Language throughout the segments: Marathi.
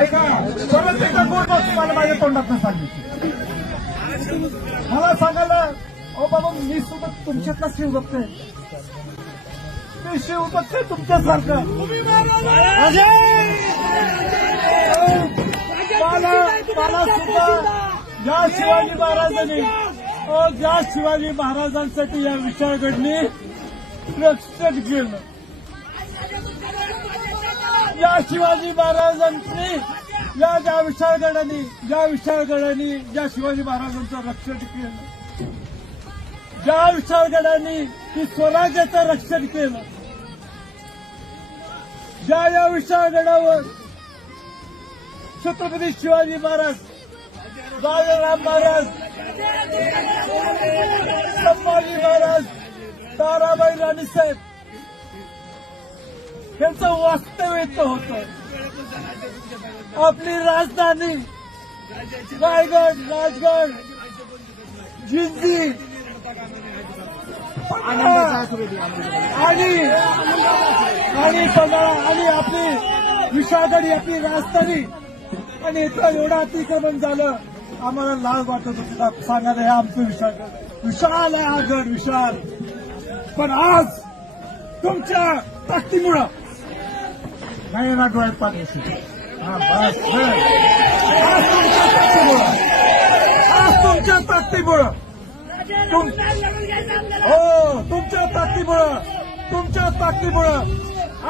ऐका परत एकदा गोड गोष्ट मला माझ्या तोंडातून सांगितली. मला सांगायला अहो बाबा मी सुद्धा तुमच्यातला शिवभक्त आहे. मी शिवभक्त आहे तुमच्यासारखं. मला सुद्धा या शिवाजी महाराजांनी ज्या शिवाजी महाराजांसाठी या विशाळगडनी रक्षण केलं, या शिवाजी महाराजांनी ज्या विशाळगडांनी ज्या शिवाजी महाराजांचं रक्षण केलं, ज्या विशाळगडांनी ही स्वराज्याचं रक्षण केलं, या विशाळगडावर छत्रपती शिवाजी महाराज, राजाराम महाराज, संभाजी महाराज, ताराबाई राणीसाहेब यांचं वास्तव्य होतं. आपली राजधानी रायगड, राजगड, जिंजी आणि आपली विशाळगड आपली राजधानी आणि इथं एवढं अतिक्रमण झालं. आम्हाला लाज वाटत होती सांगायला हे आमचं विशाळगड विशाल आहे, हा गड विशाल. पण आज तुमच्या ताकदीमुळं नाही ना डोळ्यात पाणी आज तुमच्या ताकदीमुळं तुमच्या ताकदीमुळं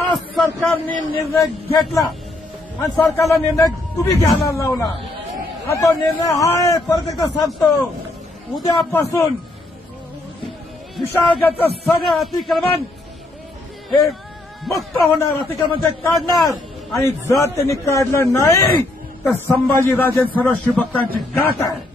आज सरकारने निर्णय घेतला आणि सरकारला निर्णय तुम्ही घ्यायला लावला. आता निर्णय हा आहे, परत एकदा सांगतो, उद्यापासून विशाळगडचं सगळं अतिक्रमण हे मुक्त होणार, अतिक्रमण ते काढणार. आणि जर त्यांनी काढलं नाही तर संभाजीराजे सर्व शिवभक्तांची गाठ आहे.